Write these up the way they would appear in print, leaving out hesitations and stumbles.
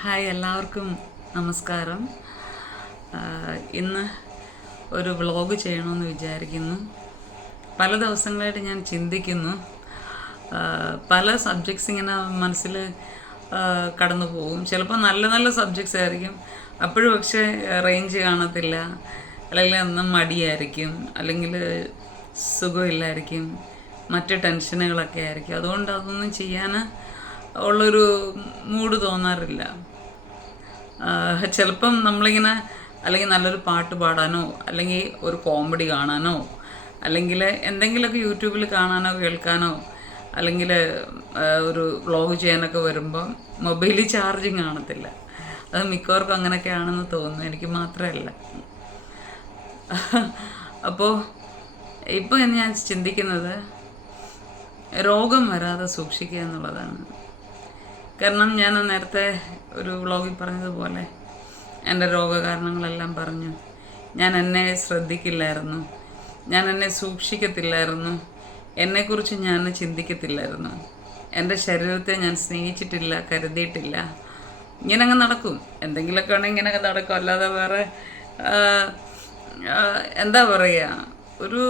Hi, എല്ലാവർക്കും നമസ്കാരം. ഇന്ന് ഒരു വ്ളോഗ് ചെയ്യണമെന്ന് വിചാരിക്കുന്നു. പല ദിവസങ്ങളായിട്ട് ഞാൻ ചിന്തിക്കുന്നു. പല സബ്ജക്ട്സ് ഇങ്ങനെ മനസ്സിൽ കടന്നു പോകും. ചിലപ്പോൾ നല്ല നല്ല സബ്ജക്ട്സ് ആയിരിക്കും, അപ്പോഴും പക്ഷേ റേഞ്ച് കാണത്തില്ല, അല്ലെങ്കിൽ അന്ന് മടിയായിരിക്കും, അല്ലെങ്കിൽ സുഖമില്ലായിരിക്കും, മറ്റ് ടെൻഷനുകളൊക്കെ ആയിരിക്കും. അതുകൊണ്ട് അതൊന്നും ചെയ്യാൻ ഉള്ളൊരു മൂഡ് തോന്നാറില്ല. ചിലപ്പം നമ്മളിങ്ങനെ അല്ലെങ്കിൽ നല്ലൊരു പാട്ട് പാടാനോ അല്ലെങ്കിൽ ഒരു കോമഡി കാണാനോ അല്ലെങ്കിൽ എന്തെങ്കിലുമൊക്കെ യൂട്യൂബിൽ കാണാനോ കേൾക്കാനോ അല്ലെങ്കിൽ ഒരു വ്ളോഗ് ചെയ്യാനൊക്കെ വരുമ്പോൾ മൊബൈലിൽ ചാർജിങ് കാണത്തില്ല. അത് മിക്കവർക്കും അങ്ങനെയൊക്കെ ആണെന്ന് തോന്നുന്നു, എനിക്ക് മാത്രമല്ല. അപ്പോൾ ഇപ്പോൾ ഞാൻ ചിന്തിക്കുന്നത് രോഗം വരാതെ സൂക്ഷിക്കുക എന്നുള്ളതാണ്. കാരണം ഞാൻ നേരത്തെ ഒരു വ്ളോഗിൽ പറഞ്ഞതുപോലെ എൻ്റെ രോഗകാരണങ്ങളെല്ലാം പറഞ്ഞു. ഞാൻ എന്നെ ശ്രദ്ധിക്കില്ലായിരുന്നു, ഞാൻ എന്നെ സൂക്ഷിക്കത്തില്ലായിരുന്നു, എന്നെക്കുറിച്ച് ഞാൻ ചിന്തിക്കത്തില്ലായിരുന്നു, എൻ്റെ ശരീരത്തെ ഞാൻ സ്നേഹിച്ചിട്ടില്ല, കരുതിയിട്ടില്ല. ഇങ്ങനെ അങ്ങ് നടക്കും, എന്തെങ്കിലുമൊക്കെ ആണെങ്കിൽ ഇങ്ങനെയൊക്കെ നടക്കും. അല്ലാതെ വേറെ എന്താ പറയുക, ഒരു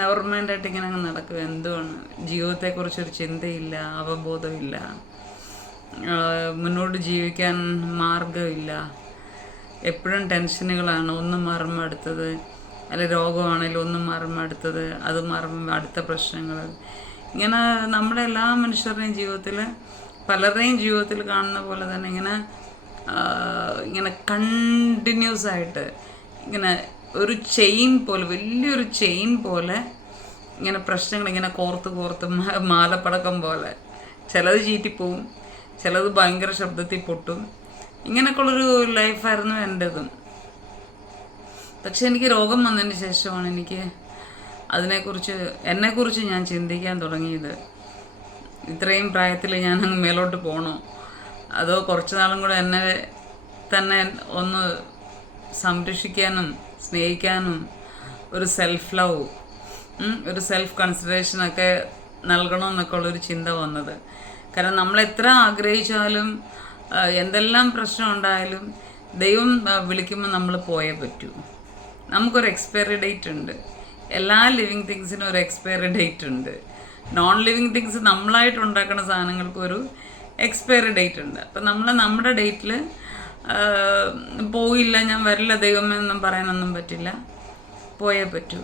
നെവർമൈൻഡായിട്ട് ഇങ്ങനെ അങ്ങ് നടക്കും. എന്തുവാണ്, ജീവിതത്തെക്കുറിച്ചൊരു ചിന്തയില്ല, അവബോധമില്ല, മുന്നോട്ട് ജീവിക്കാൻ മാർഗമില്ല. എപ്പോഴും ടെൻഷനുകളാണ്. ഒന്ന് മാറുമ്പോൾ അടുത്തത്, അല്ലെങ്കിൽ രോഗമാണെങ്കിലും ഒന്ന് മാറുമ്പോൾ അടുത്തത്, അത് മാറുമ്പോൾ അടുത്ത പ്രശ്നങ്ങൾ. ഇങ്ങനെ നമ്മുടെ എല്ലാ മനുഷ്യരുടെയും ജീവിതത്തിൽ, പലരുടെയും ജീവിതത്തിൽ കാണുന്ന പോലെ തന്നെ ഇങ്ങനെ കണ്ടിന്യൂസ് ആയിട്ട് ഇങ്ങനെ ഒരു ചെയിൻ പോലെ, വലിയൊരു ചെയിൻ പോലെ ഇങ്ങനെ പ്രശ്നങ്ങൾ ഇങ്ങനെ കോർത്ത് കോർത്ത് മാലപ്പടക്കം പോലെ. ചിലത് ചീറ്റിപ്പോവും, ചിലത് ഭയങ്കര ശബ്ദത്തിൽ പൊട്ടും. ഇങ്ങനെയൊക്കെയുള്ളൊരു ലൈഫായിരുന്നു എൻ്റെതും. പക്ഷെ എനിക്ക് രോഗം വന്നതിന് ശേഷമാണ് എനിക്ക് എന്നെക്കുറിച്ച് ഞാൻ ചിന്തിക്കാൻ തുടങ്ങിയത്. ഇത്രയും പ്രായത്തിൽ ഞാൻ അങ്ങ് മേലോട്ട് പോകണോ, അതോ കുറച്ച് നാളും കൂടെ എന്നെ തന്നെ ഒന്ന് സംരക്ഷിക്കാനും സ്നേഹിക്കാനും ഒരു സെൽഫ് ലവ്, ഒരു സെൽഫ് കൺസിഡറേഷനൊക്കെ നൽകണമെന്നൊക്കെ ഉള്ളൊരു ചിന്ത വന്നത്. കാരണം നമ്മൾ എത്ര ആഗ്രഹിച്ചാലും എന്തെല്ലാം പ്രശ്നം ഉണ്ടായാലും ദൈവം വിളിക്കുമ്പോൾ നമ്മൾ പോയേ പറ്റൂ. നമുക്കൊരു എക്സ്പയറി ഡേറ്റ് ഉണ്ട്. എല്ലാ ലിവിങ് തിങ്സിനും ഒരു എക്സ്പയറി ഡേറ്റ് ഉണ്ട്. നോൺ ലിവിങ് തിങ്സ് നമ്മളായിട്ട് ഉണ്ടാക്കുന്ന സാധനങ്ങൾക്കൊരു എക്സ്പയറി ഡേറ്റ് ഉണ്ട്. അപ്പം നമ്മുടെ ഡേറ്റിൽ പോയില്ല, ഞാൻ വരില്ല ദൈവമെന്നും പറയാനൊന്നും പറ്റില്ല, പോയേ പറ്റൂ.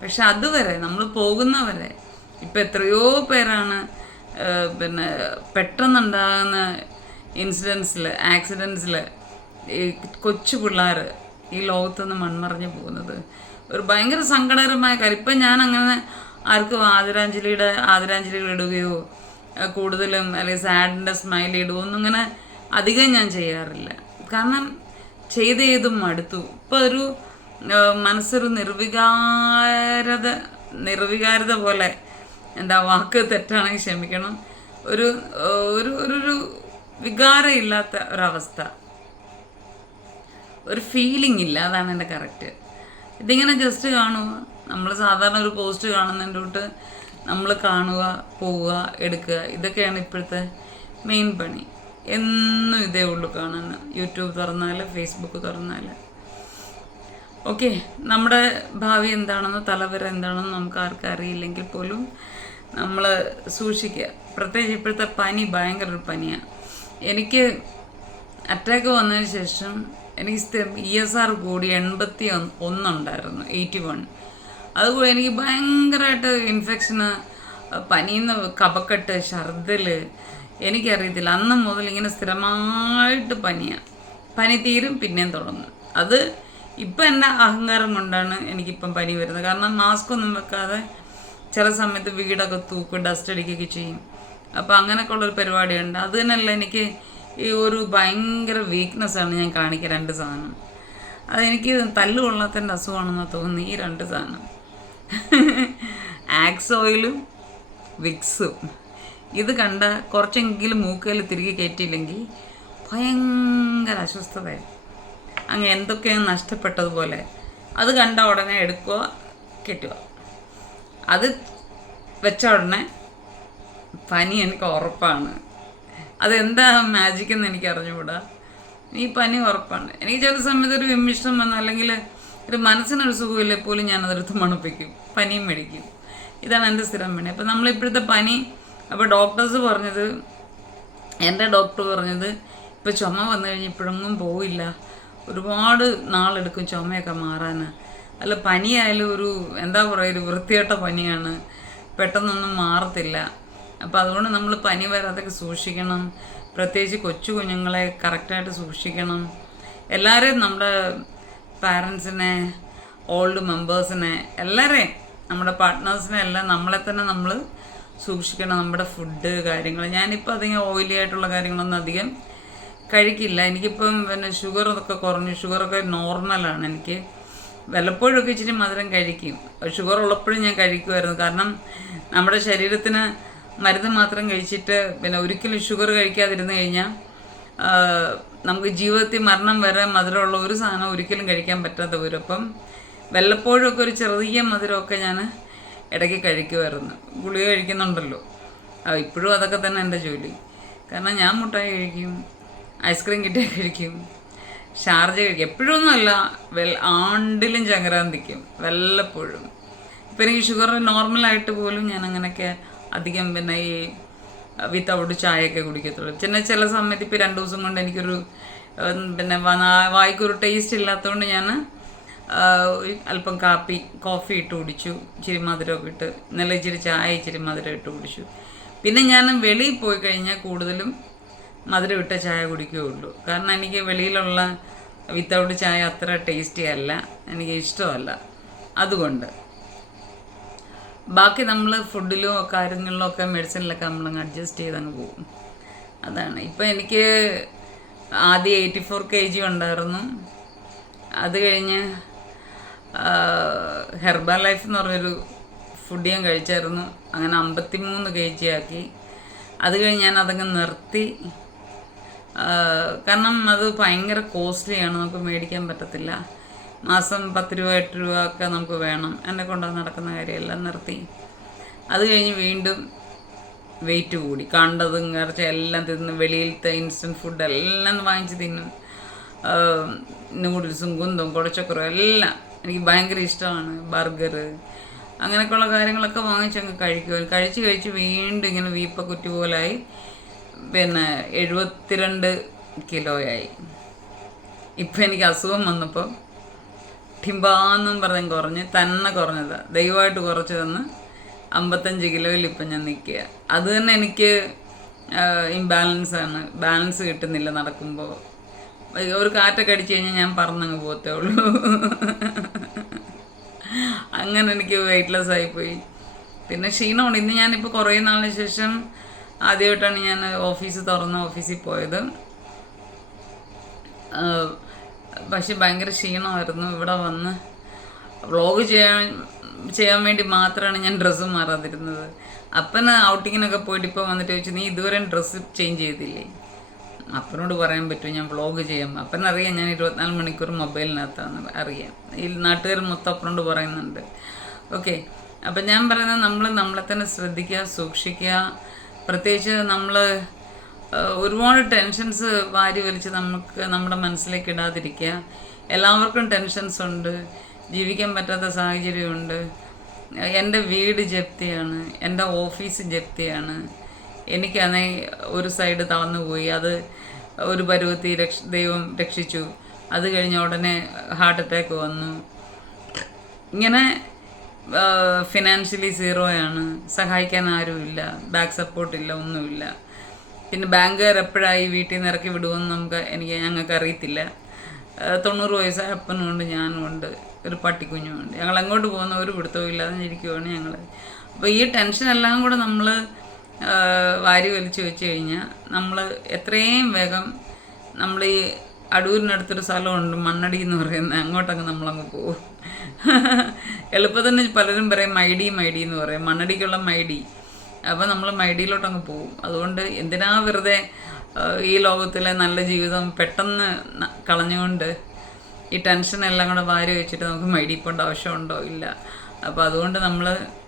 പക്ഷെ അതുവരെ, നമ്മൾ പോകുന്നവരെ, ഇപ്പം എത്രയോ പേരാണ് പെട്ടെന്നുണ്ടാകുന്ന ആക്സിഡൻസിൽ ഈ കൊച്ചു പിള്ളേർ ഈ ലോകത്തുനിന്ന് മൺമറഞ്ഞു പോകുന്നത്. ഒരു ഭയങ്കര സങ്കടകരമായ കാര്യം. ഇപ്പം ഞാൻ അങ്ങനെ ആർക്കും ആദരാഞ്ജലികൾ ഇടുകയോ കൂടുതലും അല്ലെങ്കിൽ സാഡിൻ്റെ സ്മൈൽ ഇടുകയോ ഒന്നും ഇങ്ങനെ അധികം ഞാൻ ചെയ്യാറില്ല. കാരണം ചെയ്തും മടുത്തു. ഇപ്പോൾ ഒരു മനസ്സൊരു നിർവികാരത പോലെ, എന്താ വാക്ക് തെറ്റാണെങ്കിൽ ക്ഷമിക്കണം, ഒരു ഒരു ഒരു വികാരം ഇല്ലാത്ത ഒരവസ്ഥ, ഒരു ഫീലിംഗ് ഇല്ല. അതാണ് എൻ്റെ കറക്റ്റ്. ഇതിങ്ങനെ ജസ്റ്റ് കാണുക, നമ്മൾ സാധാരണ ഒരു പോസ്റ്റ് കാണുന്നതിൻ്റെ തൊട്ട് നമ്മൾ കാണുക, പോവുക, എടുക്കുക, ഇതൊക്കെയാണ് ഇപ്പോഴത്തെ മെയിൻ പണി. എന്നും ഇതേ ഉള്ളൂ കാണാൻ. യൂട്യൂബ് തുറന്നാൽ, ഫേസ്ബുക്ക് തുറന്നാൽ. ഓക്കെ, നമ്മുടെ ഭാവി എന്താണെന്നോ തലവര എന്താണെന്നോ നമുക്ക് ആർക്കും അറിയില്ലെങ്കിൽ പോലും നമ്മൾ സൂക്ഷിക്കുക. പ്രത്യേകിച്ച് ഇപ്പോഴത്തെ പനി ഭയങ്കര ഒരു പനിയാണ്. എനിക്ക് അറ്റാക്ക് വന്നതിന് ശേഷം എനിക്ക് ESR കൂടി 81 ഉണ്ടായിരുന്നു, 81. അതുകൂടി എനിക്ക് ഭയങ്കരമായിട്ട് ഇൻഫെക്ഷന്, പനിന്ന് കഫക്കെട്ട്, ഛർദിൽ, എനിക്കറിയത്തില്ല. അന്ന് മുതൽ ഇങ്ങനെ സ്ഥിരമായിട്ട് പനി തീരും, പിന്നെയും തുടങ്ങും. അത് ഇപ്പം എൻ്റെ അഹങ്കാരം കൊണ്ടാണ് എനിക്കിപ്പം പനി വരുന്നത്. കാരണം മാസ്ക് ഒന്നും വെക്കാതെ ചില സമയത്ത് വീടൊക്കെ തൂക്കും, ഡസ്റ്റ് അടിക്കുകയൊക്കെ ചെയ്യും. അപ്പോൾ അങ്ങനെയൊക്കെ ഉള്ളൊരു പരിപാടിയുണ്ട്. അത് തന്നെയല്ല, എനിക്ക് ഈ ഒരു ഭയങ്കര വീക്ക്നെസ്സാണ് ഞാൻ കാണിക്കുക. 2 സാധനം, അതെനിക്ക് തല്ല് കൊള്ളാത്തതിൻ്റെ അസുഖമാണെന്നാണ് തോന്നുന്നു. ഈ 2 സാധനം, ആക്സ് ഓയിലും വിക്സും. ഇത് കണ്ട കുറച്ചെങ്കിലും മൂക്കയിൽ തിരികെ കയറ്റിയില്ലെങ്കിൽ ഭയങ്കര അസ്വസ്ഥതയാണ്. അങ്ങ് എന്തൊക്കെയാണ് നഷ്ടപ്പെട്ടതുപോലെ. അത് കണ്ട ഉടനെ എടുക്കുക, കെട്ടുക. അത് വെച്ച ഉടനെ പനി എനിക്ക് ഉറപ്പാണ്. അതെന്താ മാജിക് എന്ന് എനിക്ക് അറിഞ്ഞുകൂടാ. ഈ പനി ഉറപ്പാണ്. എനിക്ക് ചില സമയത്ത് ഒരു വിമിഷ്ടം വന്നു, അല്ലെങ്കിൽ ഒരു മനസ്സിനൊരു സുഖമില്ലേ പോലും ഞാനതെടുത്ത് മണപ്പിക്കും, പനിയും മേടിക്കും. ഇതാണ് എൻ്റെ സ്ഥിരം പണി. അപ്പോൾ നമ്മളിപ്പോഴത്തെ പനി, അപ്പോൾ ഡോക്ടേഴ്സ് പറഞ്ഞത്, എൻ്റെ ഡോക്ടർ പറഞ്ഞത്, ഇപ്പോൾ ചുമ വന്നു കഴിഞ്ഞ് ഇപ്പോഴൊന്നും പോവില്ല, ഒരുപാട് നാളെടുക്കും ചുമയൊക്കെ മാറാൻ. അല്ല, പനിയായാലും ഒരു എന്താ പറയുക, ഒരു വൃത്തികെട്ട പനിയാണ്, പെട്ടെന്നൊന്നും മാറത്തില്ല. അപ്പോൾ അതുകൊണ്ട് നമ്മൾ പനി വരാതൊക്കെ സൂക്ഷിക്കണം. പ്രത്യേകിച്ച് കൊച്ചു കുഞ്ഞുങ്ങളെ കറക്റ്റായിട്ട് സൂക്ഷിക്കണം. എല്ലാവരെയും, നമ്മുടെ പാരൻസിനെ, ഓൾഡ് മെമ്പേഴ്സിനെ, എല്ലാവരെയും, നമ്മുടെ പാർട്ട്നേഴ്സിനെ എല്ലാം നമ്മളെ തന്നെ നമ്മൾ സൂക്ഷിക്കണം. നമ്മുടെ ഫുഡ് കാര്യങ്ങൾ, ഞാനിപ്പോൾ അധികം ഓയിലി ആയിട്ടുള്ള കാര്യങ്ങളൊന്നും അധികം കഴിക്കില്ല. എനിക്കിപ്പം പിന്നെ ഷുഗറൊക്കെ കുറഞ്ഞു, ഷുഗറൊക്കെ നോർമലാണ്. എനിക്ക് വല്ലപ്പോഴൊക്കെ ഇച്ചിരി മധുരം കഴിക്കും. ഷുഗർ ഉള്ളപ്പോഴും ഞാൻ കഴിക്കുമായിരുന്നു. കാരണം നമ്മുടെ ശരീരത്തിന് മരുന്ന് മാത്രം കഴിച്ചിട്ട് പിന്നെ ഒരിക്കലും ഷുഗർ കഴിക്കാതിരുന്നു കഴിഞ്ഞാൽ നമുക്ക് ജീവിതത്തിൽ മരണം വരെ മധുരമുള്ള ഒരു സാധനം ഒരിക്കലും കഴിക്കാൻ പറ്റാതെ വരും. അപ്പം വല്ലപ്പോഴൊക്കെ ഒരു ചെറിയ മധുരമൊക്കെ ഞാൻ ഇടയ്ക്ക് കഴിക്കുമായിരുന്നു. ഗുളിക കഴിക്കുന്നുണ്ടല്ലോ, ഇപ്പോഴും അതൊക്കെ തന്നെ എൻ്റെ ജോലി. കാരണം ഞാൻ മുട്ടായി കഴിക്കും, ഐസ്ക്രീം കിട്ടിയാൽ കഴിക്കും, ഷാർജ കഴിക്കും. എപ്പോഴൊന്നുമല്ല, ആണ്ടിലും സംക്രാന്തിക്കും വല്ലപ്പോഴും. ഇപ്പം എനിക്ക് ഷുഗർ നോർമലായിട്ട് പോലും ഞാൻ അങ്ങനെയൊക്കെ അധികം പിന്നെ ഈ വിത്തൗട്ട് ചായയൊക്കെ കുടിക്കത്തുള്ളൂ. ചില സമയത്ത് ഇപ്പോൾ 2 ദിവസം കൊണ്ട് എനിക്കൊരു പിന്നെ വായിക്കൊരു ടേസ്റ്റ് ഇല്ലാത്തതുകൊണ്ട് ഞാൻ അല്പം കോഫി ഇട്ട് കുടിച്ചു, ഇച്ചിരി മധുരമൊക്കെ ഇട്ട്, ഇന്നലെ ഇച്ചിരി ചായ ഇച്ചിരി മധുരം ഇട്ട് കുടിച്ചു. പിന്നെ ഞാൻ വെളിയിൽ പോയി കഴിഞ്ഞാൽ കൂടുതലും മധുരം ഇട്ട ചായ കുടിക്കുകയുള്ളൂ. കാരണം എനിക്ക് വെളിയിലുള്ള വിത്തൗട്ട് ചായ അത്ര ടേസ്റ്റി അല്ല, എനിക്ക് ഇഷ്ടമല്ല. അതുകൊണ്ട് ബാക്കി നമ്മൾ ഫുഡിലും കാര്യങ്ങളിലും ഒക്കെ മെഡിസിനിലൊക്കെ നമ്മളങ്ങ് അഡ്ജസ്റ്റ് ചെയ്തങ്ങ് പോകും. അതാണ്. ഇപ്പം എനിക്ക് ആദ്യം 84 kg ഉണ്ടായിരുന്നു. അത് കഴിഞ്ഞ് ഹെർബൽ ലൈഫ് എന്ന് പറഞ്ഞൊരു ഫുഡ് ഞാൻ കഴിച്ചായിരുന്നു. അങ്ങനെ 53 kg ആക്കി. അത് കഴിഞ്ഞ് ഞാൻ അതങ്ങ് നിർത്തി. കാരണം അത് ഭയങ്കര കോസ്റ്റ്ലിയാണ്, നമുക്ക് മേടിക്കാൻ പറ്റത്തില്ല. മാസം 10 രൂപ 8 രൂപ ഒക്കെ നമുക്ക് വേണം. എന്നെ കൊണ്ട് നടക്കുന്ന കാര്യമെല്ലാം നിർത്തി. അത് കഴിഞ്ഞ് വീണ്ടും വെയിറ്റ് കൂടി. കണ്ടതും കുറച്ച് എല്ലാം തിന്ന്, വെളിയിലത്തെ ഇൻസ്റ്റൻറ്റ് ഫുഡ് എല്ലാം വാങ്ങിച്ച് തിന്നും. നൂഡിൽസും കുന്തും കുടച്ചക്കറും എല്ലാം എനിക്ക് ഭയങ്കര ഇഷ്ടമാണ്. ബർഗർ അങ്ങനെയൊക്കെയുള്ള കാര്യങ്ങളൊക്കെ വാങ്ങിച്ചങ്ങ് കഴിക്കും. കഴിച്ച് വീണ്ടും ഇങ്ങനെ വീപ്പക്കുറ്റി പോലായി. പിന്നെ 72 കിലോയായി. ഇപ്പം എനിക്ക് അസുഖം വന്നപ്പോൾ ടിമ്പാന്നും പറഞ്ഞ് കുറഞ്ഞതാണ്. ദൈവമായിട്ട് കുറച്ച് തന്ന് 55 കിലോയിൽ ഇപ്പം ഞാൻ നിൽക്കുക. അത് തന്നെ എനിക്ക് ഇംബാലൻസാണ്, ബാലൻസ് കിട്ടുന്നില്ല നടക്കുമ്പോൾ. ഒരു കാറ്റൊക്കെ അടിച്ചു കഴിഞ്ഞാൽ ഞാൻ പറന്നങ്ങ് പോകത്തേ ഉള്ളൂ. അങ്ങനെ എനിക്ക് വെയ്റ്റ്ലെസ് ആയിപ്പോയി. പിന്നെ ക്ഷീണമുണ്ട്. ഇന്ന് ഞാനിപ്പോൾ കുറേ നാളിന് ശേഷം ആദ്യമായിട്ടാണ് ഞാൻ ഓഫീസിൽ പോയത്. പക്ഷെ ഭയങ്കര ക്ഷീണമായിരുന്നു. ഇവിടെ വന്ന് വ്ളോഗ് ചെയ്യാൻ വേണ്ടി മാത്രമാണ് ഞാൻ ഡ്രസ്സ് മാറാതിരുന്നത്. അപ്പന് ഔട്ടിങ്ങിനൊക്കെ പോയിട്ട് ഇപ്പോൾ വന്നിട്ട് ചോദിച്ചു, നീ ഇതുവരെ ഡ്രസ്സ് ചേഞ്ച് ചെയ്തില്ലേ? അപ്പനോട് പറയാൻ പറ്റും ഞാൻ വ്ളോഗ് ചെയ്യാം. അപ്പനറിയാം ഞാൻ 24 മണിക്കൂർ മൊബൈലിനകത്താണ്, അറിയാം. ഈ നാട്ടുകാർ മൊത്തം അപ്പനോട് പറയുന്നുണ്ട്. ഓക്കെ, അപ്പം ഞാൻ പറയുന്നത് നമ്മളെ തന്നെ ശ്രദ്ധിക്കുക, സൂക്ഷിക്കുക. പ്രത്യേകിച്ച് നമ്മൾ ഒരുപാട് ടെൻഷൻസ് വാരി വലിച്ച് നമ്മുടെ മനസ്സിലേക്ക് ഇടാതിരിക്കുക. എല്ലാവർക്കും ടെൻഷൻസ് ഉണ്ട്, ജീവിക്കാൻ പറ്റാത്ത സാഹചര്യമുണ്ട്. എൻ്റെ വീട് ജപ്തിയാണ്, എൻ്റെ ഓഫീസ് ജപ്തിയാണ്. എനിക്കാണെങ്കിൽ ഒരു സൈഡ് തളർന്നു പോയി. അത് ഒരു പരുവത്തിൽ ദൈവം രക്ഷിച്ചു. അത് കഴിഞ്ഞ ഉടനെ ഹാർട്ട് അറ്റാക്ക് വന്നു. ഇങ്ങനെ ഫിനാൻഷ്യലി സീറോയാണ്, സഹായിക്കാൻ ആരുമില്ല, ബാക്ക് സപ്പോർട്ടില്ല, ഒന്നുമില്ല. പിന്നെ ബാങ്കുകാർ എപ്പോഴായി വീട്ടിൽ നിന്ന് ഇറക്കി വിടുമെന്ന് ഞങ്ങൾക്ക് അറിയത്തില്ല. 90 വയസ്സായ അപ്പനുമുണ്ട്, ഞാനുമുണ്ട്, ഒരു പട്ടിക്കുഞ്ഞുമുണ്ട്. ഞങ്ങൾ എങ്ങോട്ട് പോകുന്ന ഒരു പിടുത്തവും ഇല്ലാതെ ഇരിക്കുവാണ് ഞങ്ങൾ. അപ്പോൾ ഈ ടെൻഷനെല്ലാം കൂടെ നമ്മൾ വാരി വലിച്ചു വെച്ച് കഴിഞ്ഞാൽ നമ്മൾ എത്രയും വേഗം നമ്മൾ ഈ അടൂരിനടുത്തൊരു സ്ഥലമുണ്ട്, മണ്ണടി എന്ന് പറയുന്നത്, അങ്ങോട്ടങ്ങ് നമ്മളങ്ങ് പോകും. എളുപ്പത്തിന് പലരും പറയും മൈഡി എന്ന് പറയും, മണ്ണടിക്കുള്ള മൈഡി. അപ്പോൾ നമ്മൾ മൈഡിയിലോട്ടങ്ങ് പോകും. അതുകൊണ്ട് എന്തിനാ വെറുതെ ഈ ലോകത്തിലെ നല്ല ജീവിതം പെട്ടെന്ന് കളഞ്ഞുകൊണ്ട് ഈ ടെൻഷനെല്ലാം കൂടെ വാരി വെച്ചിട്ട് നമുക്ക് മൈഡി പോകേണ്ട ആവശ്യമുണ്ടോ? ഇല്ല. അപ്പോൾ അതുകൊണ്ട്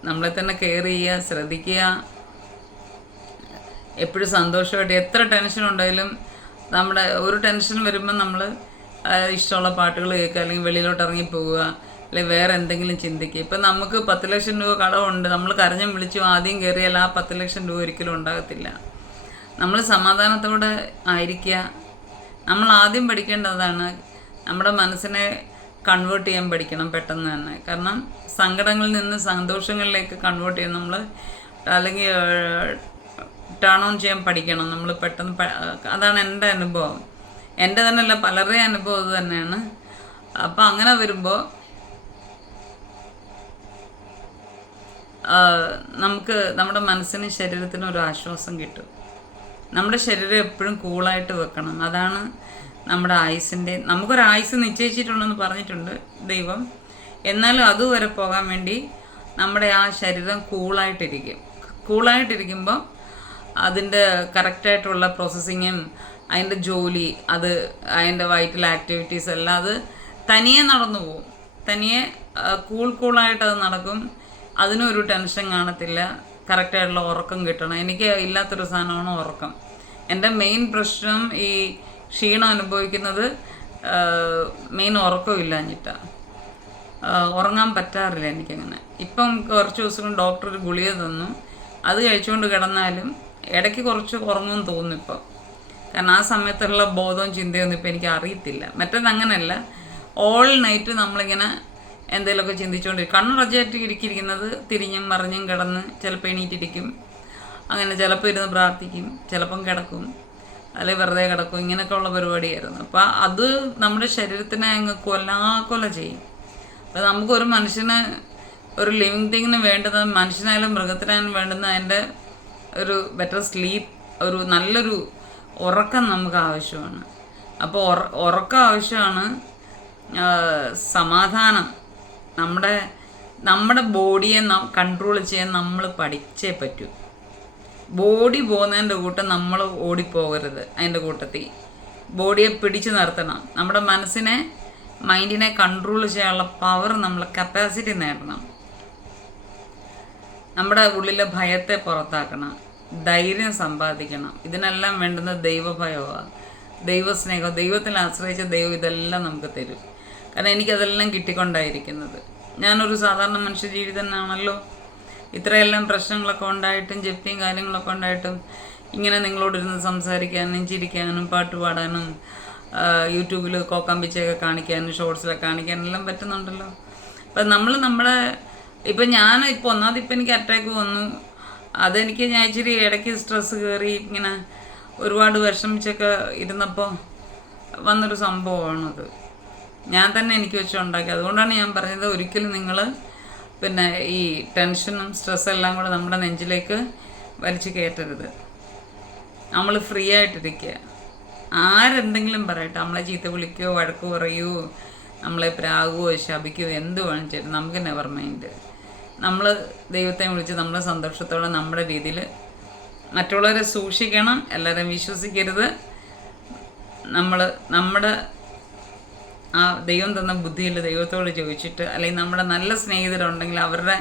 നമ്മളെ തന്നെ കെയർ ചെയ്യുക, ശ്രദ്ധിക്കുക. എപ്പോഴും സന്തോഷമായിട്ട് എത്ര ടെൻഷൻ ഉണ്ടായാലും നമ്മുടെ ഒരു ടെൻഷൻ വരുമ്പോൾ നമ്മൾ ഇഷ്ടമുള്ള പാട്ടുകൾ കേൾക്കുക, അല്ലെങ്കിൽ വെളിയിലോട്ട് ഇറങ്ങി പോവുക, അല്ലെങ്കിൽ വേറെ എന്തെങ്കിലും ചിന്തിക്കുക. ഇപ്പം നമുക്ക് 10 ലക്ഷം രൂപ കടമുണ്ട്, നമ്മൾ കരഞ്ഞും വിളിച്ചും ആദ്യം കയറിയാൽ ആ 10 ലക്ഷം രൂപ ഒരിക്കലും ഉണ്ടാകത്തില്ല. നമ്മൾ സമാധാനത്തോടെ ആയിരിക്കുക. നമ്മൾ ആദ്യം പഠിക്കേണ്ടതാണ് നമ്മുടെ മനസ്സിനെ കൺവേർട്ട് ചെയ്യാൻ പഠിക്കണം പെട്ടെന്ന് തന്നെ. കാരണം സങ്കടങ്ങളിൽ നിന്ന് സന്തോഷങ്ങളിലേക്ക് കൺവേർട്ട് ചെയ്യാൻ നമ്മൾ, അല്ലെങ്കിൽ ടേൺ ഓൺ ചെയ്യാൻ പഠിക്കണം നമ്മൾ പെട്ടെന്ന്. അതാണ് എൻ്റെ അനുഭവം. എൻ്റെ തന്നെയല്ല, പലരുടെയും അനുഭവം അത് തന്നെയാണ്. അപ്പം അങ്ങനെ വരുമ്പോൾ നമുക്ക് നമ്മുടെ മനസ്സിനും ശരീരത്തിനും ഒരു ആശ്വാസം കിട്ടും. നമ്മുടെ ശരീരം എപ്പോഴും കൂളായിട്ട് വെക്കണം. അതാണ് നമ്മുടെ ആയുസിൻ്റെ, നമുക്കൊരു ആയുസ് നിശ്ചയിച്ചിട്ടുണ്ടെന്ന് പറഞ്ഞിട്ടുണ്ട് ദൈവം. എന്നാലും അതുവരെ പോകാൻ വേണ്ടി നമ്മുടെ ആ ശരീരം കൂളായിട്ടിരിക്കുമ്പോൾ അതിൻ്റെ കറക്റ്റായിട്ടുള്ള പ്രോസസ്സിങ്ങും അതിൻ്റെ ജോലി, അത് അതിൻ്റെ വൈറ്റൽ ആക്ടിവിറ്റീസ് എല്ലാം അത് തനിയെ നടന്നു പോകും. തനിയെ കൂളായിട്ട് അത് നടക്കും. അതിനൊരു ടെൻഷൻ കാണത്തില്ല. കറക്റ്റായിട്ടുള്ള ഉറക്കം കിട്ടണം. എനിക്ക് ഇല്ലാത്തൊരു സാധനമാണ് ഉറക്കം. എൻ്റെ മെയിൻ പ്രശ്നം ഈ ക്ഷീണം അനുഭവിക്കുന്നത് മെയിൻ ഉറക്കമില്ലാഞ്ഞിട്ടാണ്. ഉറങ്ങാൻ പറ്റാറില്ല എനിക്കങ്ങനെ. ഇപ്പം കുറച്ച് ദിവസം ഡോക്ടർ ഒരു ഗുളിക തന്നു, അത് കഴിച്ചുകൊണ്ട് കിടന്നാലും ഇടയ്ക്ക് കുറച്ച് ഉറങ്ങുമെന്ന് തോന്നുന്നു ഇപ്പം. കാരണം ആ സമയത്തുള്ള ബോധവും ചിന്തയൊന്നും ഇപ്പം എനിക്ക് അറിയത്തില്ല. മറ്റേത് അങ്ങനെയല്ല, ഓൾ നൈറ്റ് നമ്മളിങ്ങനെ എന്തെങ്കിലുമൊക്കെ ചിന്തിച്ചുകൊണ്ടിരിക്കും. കണ്ണടച്ചായിട്ട് ഇരിക്കുന്നത് തിരിഞ്ഞും മറിഞ്ഞും കിടന്ന് ചിലപ്പോൾ എണീറ്റിരിക്കും. അങ്ങനെ ചിലപ്പോൾ ഇരുന്ന് പ്രാർത്ഥിക്കും, ചിലപ്പം കിടക്കും, അല്ലെങ്കിൽ വെറുതെ കിടക്കും. ഇങ്ങനെയൊക്കെ ഉള്ള പരിപാടിയായിരുന്നു. അപ്പോൾ അത് നമ്മുടെ ശരീരത്തിനെ അങ്ങ് കൊല ചെയ്യും. അപ്പോൾ നമുക്കൊരു മനുഷ്യന്, ഒരു ലിവിങ് തിങ്ങിന് വേണ്ടുന്നത്, മനുഷ്യനായാലും മൃഗത്തിനായാലും വേണ്ടുന്ന അതിൻ്റെ ഒരു ബെറ്റർ സ്ലീപ്പ്, ഒരു നല്ലൊരു ഉറക്കം നമുക്ക് ആവശ്യമാണ്. അപ്പോൾ ഉറക്കം ആവശ്യമാണ്. സമാധാനം, നമ്മുടെ ബോഡിയെ കൺട്രോൾ ചെയ്യാൻ നമ്മൾ പഠിച്ചേ പറ്റൂ. ബോഡി പോകുന്നതിൻ്റെ കൂട്ടം നമ്മൾ ഓടിപ്പോകരുത്. അതിൻ്റെ കൂട്ടത്തിൽ ബോഡിയെ പിടിച്ചു നിർത്തണം. നമ്മുടെ മൈൻഡിനെ കൺട്രോൾ ചെയ്യാനുള്ള പവർ, നമ്മൾ കപ്പാസിറ്റി നേടണം. നമ്മുടെ ഉള്ളിലെ ഭയത്തെ പുറത്താക്കണം, ധൈര്യം സമ്പാദിക്കണം. ഇതിനെല്ലാം വേണ്ടുന്നത് ദൈവഭയമാണ്, ദൈവസ്നേഹം. ദൈവത്തിൽ ആശ്രയിച്ച ദൈവം ഇതെല്ലാം നമുക്ക് തരും. കാരണം എനിക്കതെല്ലാം കിട്ടിക്കൊണ്ടായിരിക്കുന്നത്. ഞാനൊരു സാധാരണ മനുഷ്യ ജീവിതം തന്നെയാണല്ലോ. ഇത്രയെല്ലാം പ്രശ്നങ്ങളൊക്കെ ഉണ്ടായിട്ടും, ജപ്തിയും കാര്യങ്ങളൊക്കെ ഉണ്ടായിട്ടും, ഇങ്ങനെ നിങ്ങളോടിരുന്ന് സംസാരിക്കാനും ചിരിക്കാനും പാട്ട് പാടാനും യൂട്യൂബിൽ കോക്കാമ്പിച്ചൊക്കെ കാണിക്കാനും ഷോർട്സിലൊക്കെ കാണിക്കാനും എല്ലാം പറ്റുന്നുണ്ടല്ലോ. അപ്പം ഇപ്പം ഒന്നാമത് ഇപ്പം എനിക്ക് അറ്റാക്ക് വന്നു. അതെനിക്ക് ഞാൻ ഇച്ചിരി ഇടയ്ക്ക് സ്ട്രെസ്സ് കയറി ഇങ്ങനെ ഒരുപാട് വിഷമിച്ചൊക്കെ ഇരുന്നപ്പോൾ വന്നൊരു സംഭവമാണത്. ഞാൻ തന്നെ എനിക്ക് വെച്ചുണ്ടാക്കി. അതുകൊണ്ടാണ് ഞാൻ പറഞ്ഞത്, ഒരിക്കലും നിങ്ങൾ ഈ ടെൻഷനും സ്ട്രെസ്സും എല്ലാം കൂടെ നമ്മുടെ നെഞ്ചിലേക്ക് വലിച്ചു കയറ്റരുത്. നമ്മൾ ഫ്രീ ആയിട്ടിരിക്കുക. ആരെന്തെങ്കിലും പറയട്ടെ, നമ്മളെ ചീത്ത വിളിക്കുകയോ വഴക്ക് പറയുകയോ നമ്മളെ പ്രാകുകയോ ശപിക്കുകയോ എന്ത് വേണിച്ചിട്ട് നമുക്ക് നെവർ മൈൻഡ്. നമ്മൾ ദൈവത്തെ വിളിച്ച് നമ്മൾ സന്തോഷത്തോടെ നമ്മുടെ രീതിയിൽ മറ്റുള്ളവരെ സൂക്ഷിക്കണം. എല്ലാവരെയും വിശ്വസിക്കരുത്. നമ്മുടെ ആ ദൈവം തന്ന ബുദ്ധിയിൽ ദൈവത്തോട് ചോദിച്ചിട്ട്, അല്ലെങ്കിൽ നമ്മുടെ നല്ല സ്നേഹിതരുണ്ടെങ്കിൽ അവരുടെ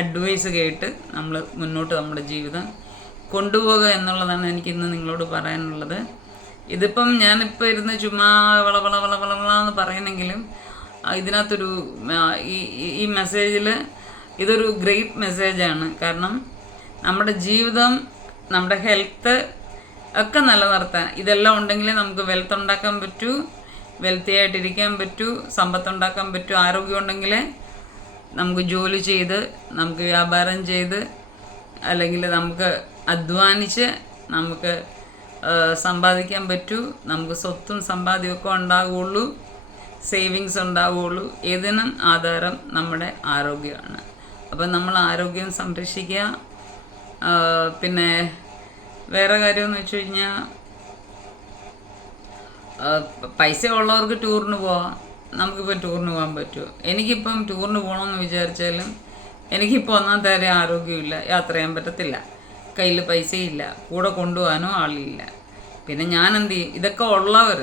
അഡ്വൈസ് കേട്ട് നമ്മൾ മുന്നോട്ട് നമ്മുടെ ജീവിതം കൊണ്ടുപോകുക എന്നുള്ളതാണ് എനിക്കിന്ന് നിങ്ങളോട് പറയാനുള്ളത്. ഇതിപ്പം ഞാനിപ്പോൾ ഇരുന്ന് ചുമ്മാ വളവളന്ന് പറയുന്നെങ്കിലും ഇതിനകത്തൊരു ഈ മെസ്സേജിൽ ഇതൊരു ഗ്രേറ്റ് മെസ്സേജാണ്. കാരണം നമ്മുടെ ജീവിതം, നമ്മുടെ ഹെൽത്ത് ഒക്കെ നിലനിർത്താൻ ഇതെല്ലാം ഉണ്ടെങ്കിലേ നമുക്ക് വെൽത്ത് ഉണ്ടാക്കാൻ പറ്റൂ, വെൽത്തി ആയിട്ടിരിക്കാൻ പറ്റൂ, സമ്പത്തുണ്ടാക്കാൻ പറ്റൂ. ആരോഗ്യം ഉണ്ടെങ്കിൽ നമുക്ക് ജോലി ചെയ്ത്, നമുക്ക് വ്യാപാരം ചെയ്ത്, അല്ലെങ്കിൽ നമുക്ക് അധ്വാനിച്ച് നമുക്ക് സമ്പാദിക്കാൻ പറ്റൂ. നമുക്ക് സ്വത്തും സമ്പാദ്യമൊക്കെ ഉണ്ടാവുകയുള്ളൂ, സേവിങ്സ് ഉണ്ടാവുകയുള്ളൂ. ഏതിനും ആധാരം നമ്മുടെ ആരോഗ്യമാണ്. അപ്പം നമ്മൾ ആരോഗ്യം സംരക്ഷിക്കുക. പിന്നെ വേറെ കാര്യമെന്ന് വെച്ച് കഴിഞ്ഞാൽ, പൈസ ഉള്ളവർക്ക് ടൂറിന് പോവാം. നമുക്കിപ്പോൾ ടൂറിന് പോകാൻ പറ്റുമോ? എനിക്കിപ്പം ടൂറിന് പോകണമെന്ന് വിചാരിച്ചാലും എനിക്കിപ്പോൾ ഒന്നാമത്തെ കാര്യം ആരോഗ്യമില്ല, യാത്ര ചെയ്യാൻ പറ്റത്തില്ല, കയ്യിൽ പൈസയില്ല, കൂടെ കൊണ്ടുപോകാനോ ആളില്ല. പിന്നെ ഞാൻ എന്ത് ചെയ്യും? ഇതൊക്കെ ഉള്ളവർ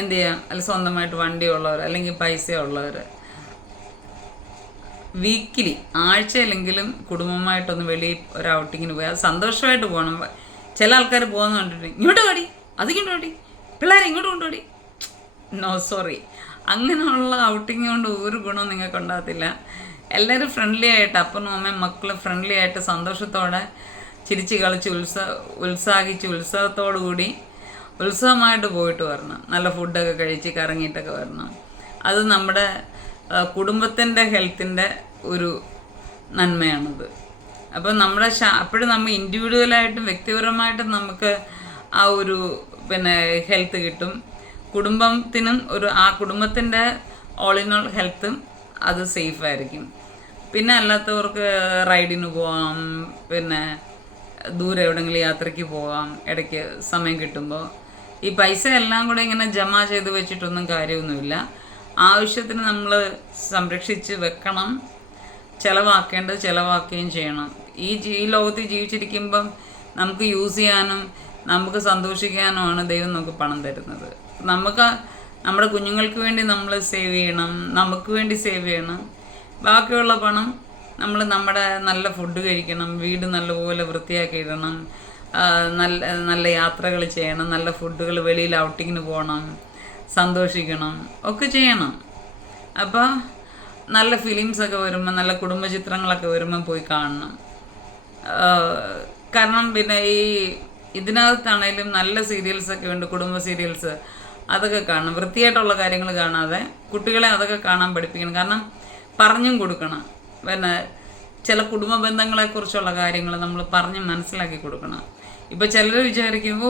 എന്ത് ചെയ്യാം? അല്ല സ്വന്തമായിട്ട് വണ്ടി ഉള്ളവർ, അല്ലെങ്കിൽ പൈസ ഉള്ളവർ വീക്കിലി ആഴ്ചയിലെങ്കിലും കുടുംബമായിട്ടൊന്ന് വെളിയിൽ ഒരു ഔട്ടിങ്ങിന് പോയി അത് സന്തോഷമായിട്ട് പോകണം. ചില ആൾക്കാർ പോകുന്ന കണ്ടിട്ട് ഇങ്ങോട്ട് ഓടി അതിങ്ങോട്ട് ഓടി പിള്ളേരെ ഇങ്ങോട്ട് കൊണ്ടുപോടി, നോ സോറി, അങ്ങനെയുള്ള ഔട്ടിങ് കൊണ്ട് ഒരു ഗുണവും നിങ്ങൾക്ക് ഉണ്ടാകത്തില്ല. എല്ലാവരും ഫ്രണ്ട്ലി ആയിട്ട്, അപ്പനും അമ്മയും മക്കളും ഫ്രണ്ട്ലി ആയിട്ട് സന്തോഷത്തോടെ ചിരിച്ച് കളിച്ച് ഉത്സാഹിച്ച് ഉത്സവത്തോടു കൂടി ഉത്സവമായിട്ട് പോയിട്ട് വരണം. നല്ല ഫുഡൊക്കെ കഴിച്ച് കറങ്ങിയിട്ടൊക്കെ വരണം. അത് നമ്മുടെ കുടുംബത്തിൻ്റെ ഹെൽത്തിൻ്റെ ഒരു നന്മയാണത്. അപ്പം നമ്മുടെ അപ്പോഴും നമ്മൾ ഇൻഡിവിജ്വലായിട്ടും വ്യക്തിപരമായിട്ടും നമുക്ക് ആ ഒരു ഹെൽത്ത് കിട്ടും. കുടുംബത്തിനും ആ കുടുംബത്തിൻ്റെ ഓൾ ഇൻ ഓൾ ഹെൽത്തും അത് സേഫായിരിക്കും. പിന്നെ അല്ലാത്തവർക്ക് റൈഡിന് പോവാം, ദൂരെ എവിടെയെങ്കിലും യാത്രയ്ക്ക് പോകാം ഇടയ്ക്ക് സമയം കിട്ടുമ്പോൾ. ഈ പൈസ എല്ലാം കൂടെ ഇങ്ങനെ ജമ ചെയ്ത് വെച്ചിട്ടൊന്നും കാര്യമൊന്നുമില്ല. ആവശ്യത്തിന് നമ്മൾ സംരക്ഷിച്ച് വെക്കണം, ചിലവാക്കേണ്ടത് ചിലവാക്കുകയും ചെയ്യണം. ഈ ലോകത്ത് ജീവിച്ചിരിക്കുമ്പം നമുക്ക് യൂസ് ചെയ്യാനും നമുക്ക് സന്തോഷിക്കാനുമാണ് ദൈവം നമുക്ക് പണം തരുന്നത്. നമുക്ക് നമ്മുടെ കുഞ്ഞുങ്ങൾക്ക് വേണ്ടി നമ്മൾ സേവ് ചെയ്യണം, നമുക്ക് വേണ്ടി സേവ് ചെയ്യണം. ബാക്കിയുള്ള പണം നമ്മൾ നമ്മുടെ നല്ല ഫുഡ് കഴിക്കണം, വീട് നല്ലപോലെ വൃത്തിയാക്കി ഇടണം, നല്ല നല്ല യാത്രകൾ ചെയ്യണം, നല്ല ഫുഡുകൾ, വെളിയിൽ ഔട്ടിങ്ങിന് പോകണം, സന്തോഷിക്കണം, ഒക്കെ ചെയ്യണം. അപ്പോൾ നല്ല ഫിലിംസൊക്കെ വരുമ്പോൾ, നല്ല കുടുംബചിത്രങ്ങളൊക്കെ വരുമ്പോൾ പോയി കാണണം. കാരണം ഇതിനകത്താണേലും നല്ല സീരിയൽസൊക്കെ ഉണ്ട്, കുടുംബ സീരിയൽസ്, അതൊക്കെ കാണണം. വൃത്തിയായിട്ടുള്ള കാര്യങ്ങൾ കാണാതെ കുട്ടികളെ അതൊക്കെ കാണാൻ പഠിപ്പിക്കണം. കാരണം പറഞ്ഞും കൊടുക്കണം. ചില കുടുംബ ബന്ധങ്ങളെക്കുറിച്ചുള്ള കാര്യങ്ങൾ നമ്മൾ പറഞ്ഞ് മനസ്സിലാക്കി കൊടുക്കണം. ഇപ്പോൾ ചിലർ വിചാരിക്കും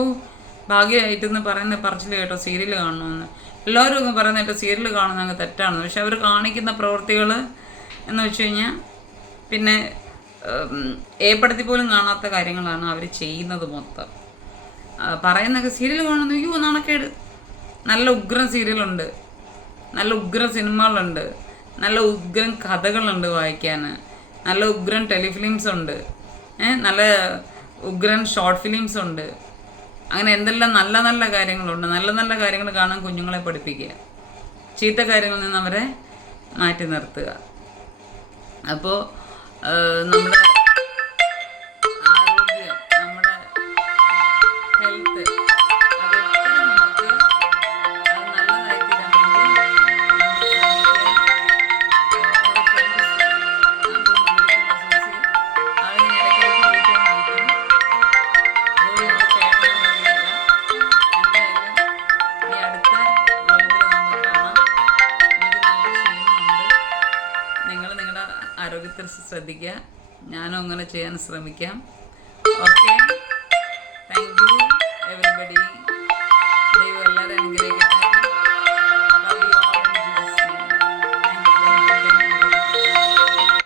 ഭാഗ്യമായിട്ടെന്ന് പറയുന്ന പറച്ചിൽ കേട്ടോ സീരിയൽ കാണണമെന്ന്. എല്ലാവരും ഒക്കെ പറയുന്ന കേട്ടോ സീരിയൽ കാണുന്നത് അങ്ങ് തെറ്റാണെന്ന്. പക്ഷെ അവർ കാണിക്കുന്ന പ്രവൃത്തികൾ എന്ന് വെച്ച് കഴിഞ്ഞാൽ ഏപ്പെടുത്തി പോലും കാണാത്ത കാര്യങ്ങളാണ് അവർ ചെയ്യുന്നത് മൊത്തം. പറയുന്നൊക്കെ സീരിയൽ കാണുന്നു, അയ്യോ നാണക്കേട്. നല്ല ഉഗ്രൻ സീരിയലുണ്ട്, നല്ല ഉഗ്രൻ സിനിമകളുണ്ട്, നല്ല ഉഗ്രൻ കഥകളുണ്ട് വായിക്കാൻ, നല്ല ഉഗ്രൻ ടെലിഫിലിംസ് ഉണ്ട്, നല്ല ഉഗ്രൻ ഷോർട്ട് ഫിലിംസ് ഉണ്ട്. അങ്ങനെ എന്തെല്ലാം നല്ല നല്ല കാര്യങ്ങളുണ്ട്. നല്ല നല്ല കാര്യങ്ങൾ കാണാൻ കുഞ്ഞുങ്ങളെ പഠിപ്പിക്കുക, ചീത്ത കാര്യങ്ങളിൽ നിന്ന് അവരെ മാറ്റി നിർത്തുക. അപ്പോൾ നമ്മുടെ ആരോഗ്യം, നമ്മുടെ ഹെൽത്ത് അതെപ്പോഴും നമുക്ക് അത് നല്ലതായി തീരാൻ വേണ്ടി ആരോഗ്യത്തിൽ ശ്രദ്ധിക്കുക. ഞാനും അങ്ങനെ ചെയ്യാൻ ശ്രമിക്കാം. Okay, thank you.